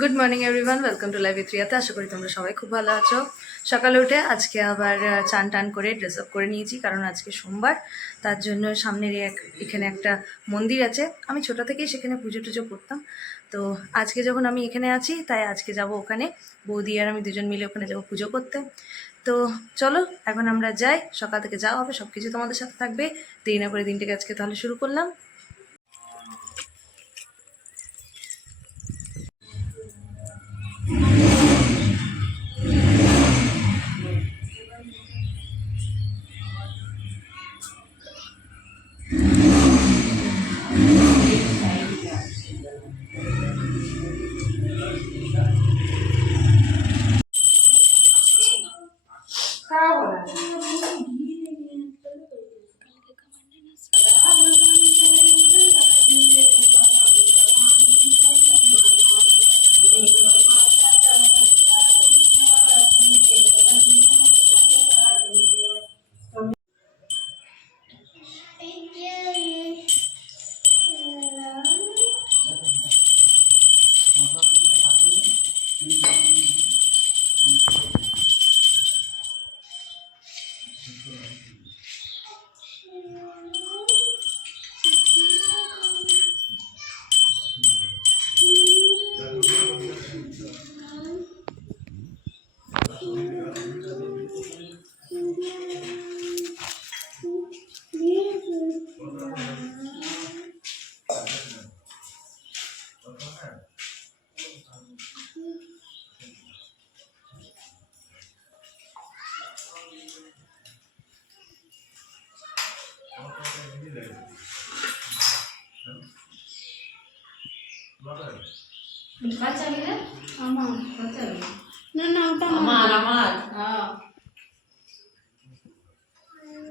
Good morning everyone, welcome to live with রিয়াতে। আশা করি তোমরা সবাই খুব ভালো আছো। সকালে উঠে আজকে আবার চান টান করে ড্রেস আপ করে নিয়েছি, কারণ আজকে সোমবার। তার জন্য সামনের এখানে একটা মন্দির আছে, আমি ছোটো থেকেই সেখানে পুজো টুজো করতাম। তো আজকে যখন আমি এখানে আছি, তাই আজকে যাব ওখানে। বৌদি আর আমি দুজন মিলে ওখানে যাব পুজো করতে। তো চলো এখন আমরা যাই, সকাল থেকে যাওয়া হবে, সব কিছু তোমাদের সাথে থাকবে। দেরি না করে দিনটাকে আজকে তাহলে শুরু করলাম।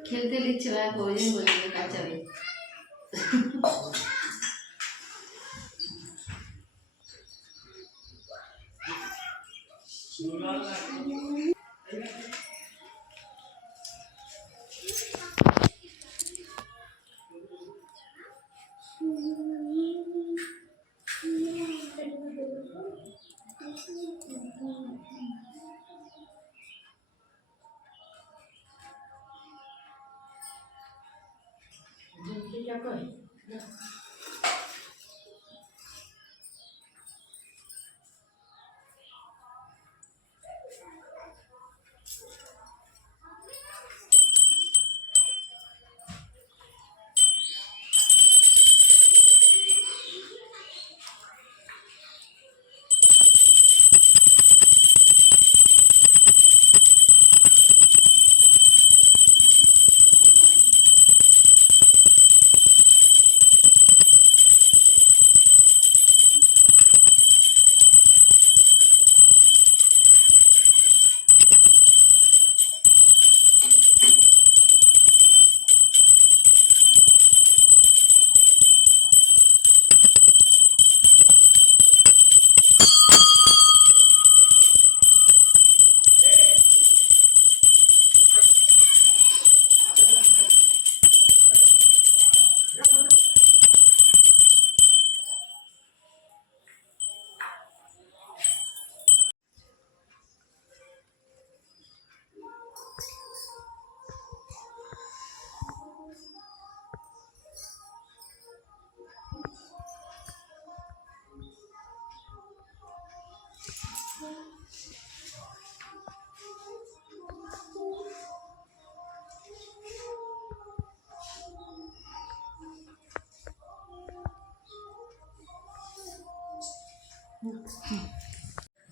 খেলতে দিচ্ছে ওই জন্য বলছে কাচাবে।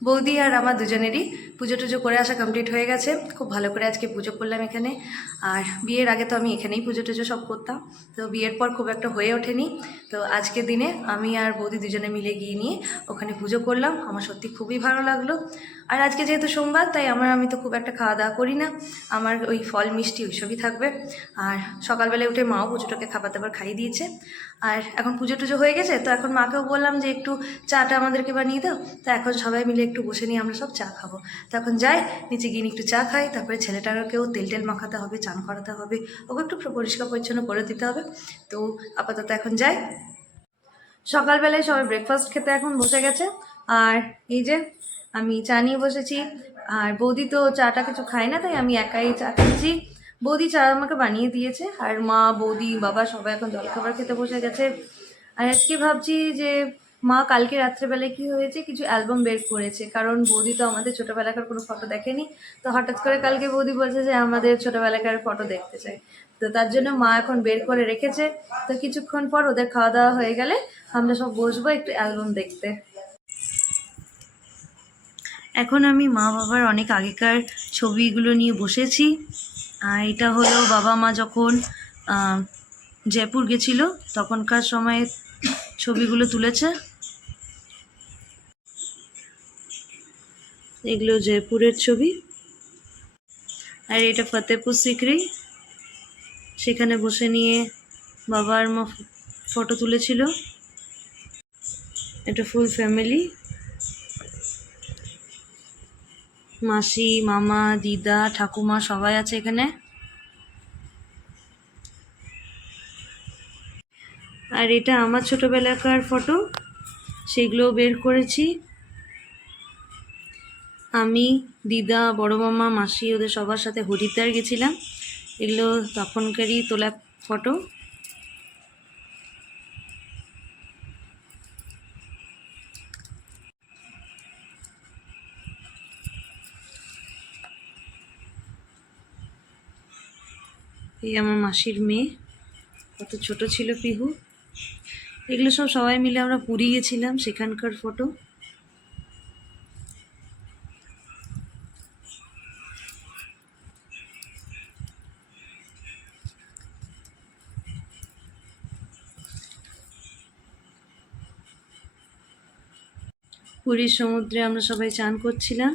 বৌদি আর আমার দুজনেরই পুজো টুজো করে আসা কমপ্লিট হয়ে গেছে। খুব ভালো করে আজকে পুজো করলাম এখানে। আর বিয়ের আগে তো আমি এখানেই পুজো টুজো সব করতাম, তো বিয়ের পর খুব একটা হয়ে ওঠেনি। তো আজকের দিনে আমি আর বৌদি দুজনে মিলে গিয়ে নিয়ে ওখানে পুজো করলাম। আমার সত্যি খুবই ভালো লাগলো। আর আজকে যেহেতু সোমবার, তাই আমি তো খুব একটা খাওয়া দাওয়া করি না, আমার ওই ফল মিষ্টি ওইসবই থাকবে। আর সকালবেলায় উঠে মাও পুজোটাকে খাবার দাবার খাইয়ে দিয়েছে। আর এখন পুজো টুজো হয়ে গেছে, তো এখন মাকেও বললাম যে একটু চাটা আমাদেরকে বানিয়ে দাও। তো এখন সবাই মিলে একটু বসে নিয়ে আমরা সব চা খাবো। তো এখন যাই নিচে গিয়ে একটু চা খাই, তারপরে ছেলেটাকেও তেল টেল মাখাতে হবে, চান করাতে হবে, ওকে একটু পরিষ্কার পরিচ্ছন্ন করে দিতে হবে। তো আপাতত এখন যাই। সকালবেলায় সবাই ব্রেকফাস্ট খেতে এখন বসে গেছে। আর এই যে আমি চা নিয়ে বসেছি, আর বৌদি তো চাটা কিছু খায় না, তাই আমি একাই চা খাচ্ছি। বৌদি চা আমাকে বানিয়ে দিয়েছে, আর মা বৌদি বাবা সবাই এখন জলখাবার খেতে বসে গেছে। আর আজকে ভাবছি যে মা কালকে রাত্রেবেলায় কি হয়েছে, কিছু অ্যালবাম বের করেছে, কারণ বৌদি তো আমাদের ছোটোবেলাকার কোনো ফটো দেখেনি। তো হঠাৎ করে কালকে বৌদি বলছে যে আমাদের ছোটোবেলাকার ফটো দেখতে চাই। তো তার জন্য মা এখন বের করে রেখেছে। তো কিছুক্ষণ পর ওদের খাওয়া দাওয়া হয়ে গেলে আমরা সব বসবো একটু অ্যালবাম দেখতে। এখন আমি মা বাবার অনেক আগেকার ছবিগুলো নিয়ে বসেছি। এটা হলো বাবা মা যখন জয়পুর গেছিল তখনকার সময়ে ছবিগুলো তুলেছে। এগুলো জয়পুরের ছবি। আর এটা ফতেহপুর সিকরি, সেখানে বসে নিয়ে বাবার মা ফটো তুলেছিল। এটা ফুল ফ্যামিলি, মাসি মামা দিদা ঠাকুমা সবাই আছে এখানে। আর এটা আমার ছোটোবেলাকার ফটো, সেগুলো বের করেছি। আমি দিদা বড় মামা মাসি ওদের সবার সাথে হরিদ্বার গেছিলাম। এগুলো তখনকারই তোলা ফটো। এই আমার মাসির মেয়ে, কত ছোট ছিল পিহু। এগুলো সব সবাই মিলে আমরা পুরী গেছিলাম, সেখানকার ফটো। পুরীর সমুদ্রে আমরা সবাই চান করছিলাম।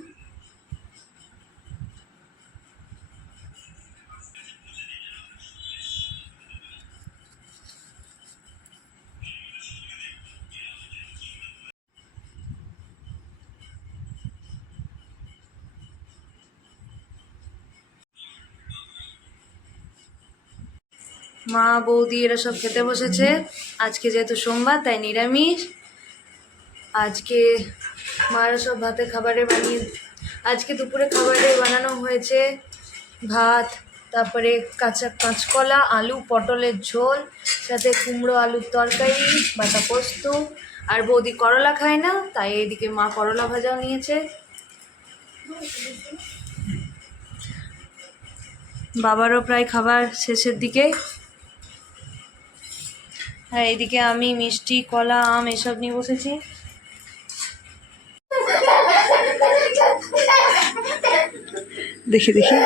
মা বৌদি এরা সব খেতে বসেছে। আজকে যেহেতু সোমবার তাই নিরামিষ। আজকে মারা সব ভাতে খাবারে আজকে দুপুরে খাবারে বানানো হয়েছে ভাত, তারপরে কাঁচকলা আলু পটলের ঝোল, সাথে কুমড়ো আলুর তরকারি, বাটা পোস্ত। আর বৌদি করলা খায় না, তাই এদিকে মা করলা ভাজাও নিয়েছে। বাবারও প্রায় খাবার শেষের দিকে। আর এইদিকে আমি মিষ্টি কলা আম এসব নিয়ে বসেছি। দেখি দেখি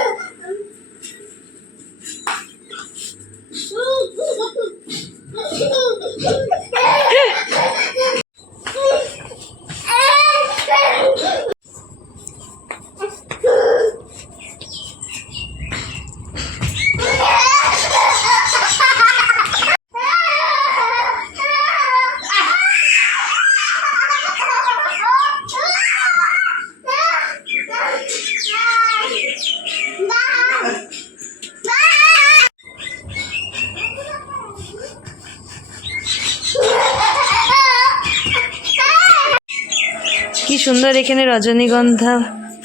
কি সুন্দর এখানে রজনীগন্ধা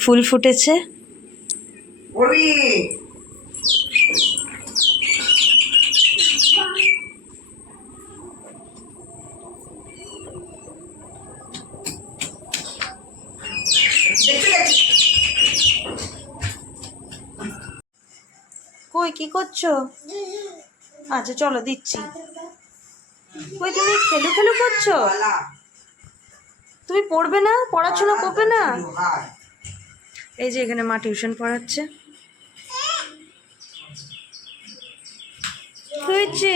ফুল ফুটেছে। কই কি করছো? আচ্ছা চলো দিচ্ছি। কই তুমি খেলু খেলু করছো? তুমি পড়বে না, পড়াশোনা করবে না? এই যে এখানে মা টিউশন পড়াচ্ছে। হয়েছে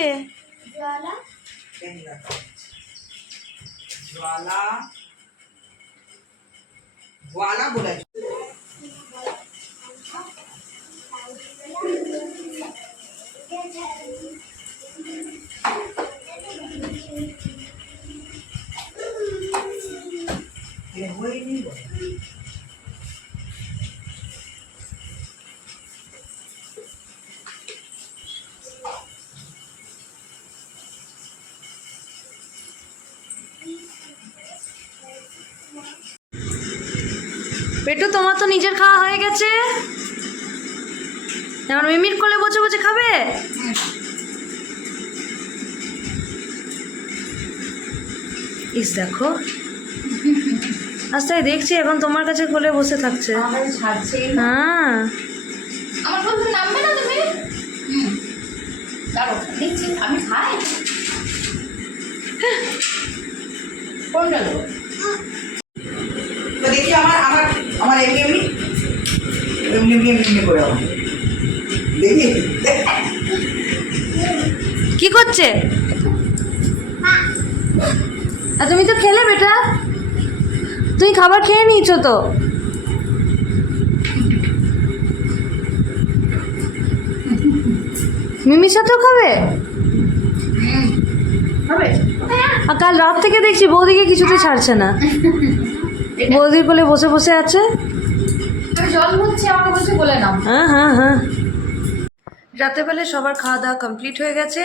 পেটু তোমার তো নিজের খাওয়া হয়ে গেছে, এবার মিমির কোলে বসে বসে খাবে। ইস দেখো, আজ তাই দেখছি এখন তোমার কাছে কোলে বসে থাকছে। আমাকে ছাড়ছেই না। হ্যাঁ, আমার বলতে নামবে না তুমি? দাঁড়ো দেখছি আমি খাই। কোনটা দেবো? তো দেখি আমার আমার আমার এমনি এমনি এমনি এমনি এমনি এমনি করে আমার দেখি কি করছে? আর তুমি তো খেলে বেটা, তুমি খাবার খেয়ে নিয়েছো তো। মিমির সাথেও খাবে? হবে? আর কাল রাত থেকে দেখছি বৌদিকে কিছুতে ছাড়ছে না, বৌদির কোলে বসে বসে আছে। আমি জল মুছছি, আমাকে বলছে বলে নাও। হ্যাঁ হ্যাঁ হ্যাঁ। রাতেরবেলায় সবার খাওয়া দাওয়া কমপ্লিট হয়ে গেছে।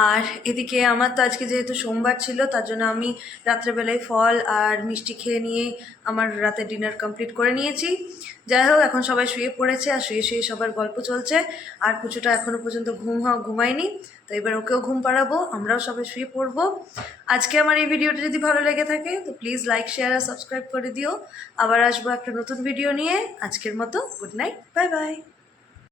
আর এদিকে আমার তো আজকে যেহেতু সোমবার ছিল, তার জন্য আমি রাত্রেবেলায় ফল আর মিষ্টি খেয়ে নিয়ে আমার রাতের ডিনার কমপ্লিট করে নিয়েছি। যাই হোক, এখন সবাই শুয়ে পড়েছে আর শুয়ে শুয়ে সবার গল্প চলছে। আর পুজোটা এখনও পর্যন্ত ঘুমায়নি, তো এবার ওকেও ঘুম পাড়াবো, আমরাও সবাই শুয়ে পড়বো। আজকে আমার এই ভিডিওটা যদি ভালো লেগে থাকে তো প্লিজ লাইক, শেয়ার আর সাবস্ক্রাইব করে দিও। আবার আসবো একটা নতুন ভিডিও নিয়ে। আজকের মতো গুড নাইট, বাই বাই।